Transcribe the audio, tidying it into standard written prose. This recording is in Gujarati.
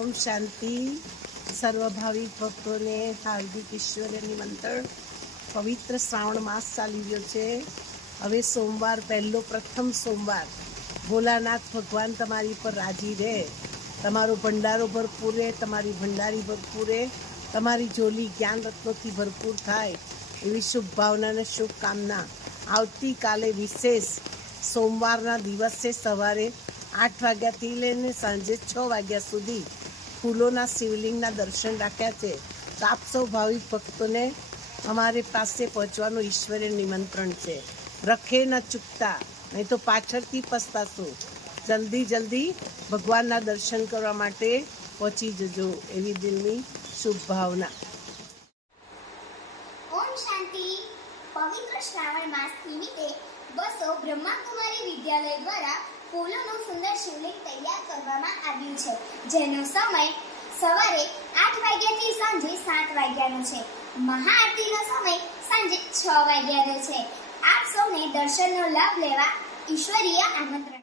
ઓમ શાંતિ. સર્વભાવિક ભક્તોને હાર્દિક ઈશ્વરીય નિમંત્રણ. પવિત્ર શ્રાવણ માસ ચાલી રહ્યો છે. હવે સોમવાર, પ્રથમ સોમવાર. ભોલાનાથ ભગવાન તમારી પર રાજી રહે, તમારો ભંડારો ભરપૂર રહે, તમારી ભંડારી ભરપૂર રહે, તમારી જોલી જ્ઞાન રત્નોથી ભરપૂર થાય એવી શુભ ભાવના અને શુભકામના. આવતીકાલે વિશેષ સોમવારના દિવસે સવારે 8 વાગ્યાથી લઈને સાંજે 6 વાગ્યા સુધી ફૂલોના શિવલિંગના દર્શન રાખ્યા છે. તો આપ સૌ ભાવિક ભક્તોને અમારી પાસે પહોંચવાનું ઈશ્વરીય નિમંત્રણ છે. રખે ન ચૂકતા, નહીં તો પાછળથી પસ્તાશો. જલ્દી ભગવાનના દર્શન કરવા માટે પહોંચી જજો એવી દિલની શુભ ભાવના. ઓમ શાંતિ. પવિત્ર શ્રાવણ માસ નિમિત્તે બસો બ્રહ્માકુમારી વિદ્યાલય દ્વારા ફૂલોનું સુંદર શિવલિંગ તૈયાર કરવામાં આવ્યું છે, જેનો સમય સવારે 8 વાગ્યાથી સાંજે 7 વાગ્યાનો છે. મહાઆરતીનો સમય સાંજે 6 વાગ્યાનો છે. આપ સૌને દર્શનનો લાભ લેવા ઈશ્વરીય આમંત્રણ.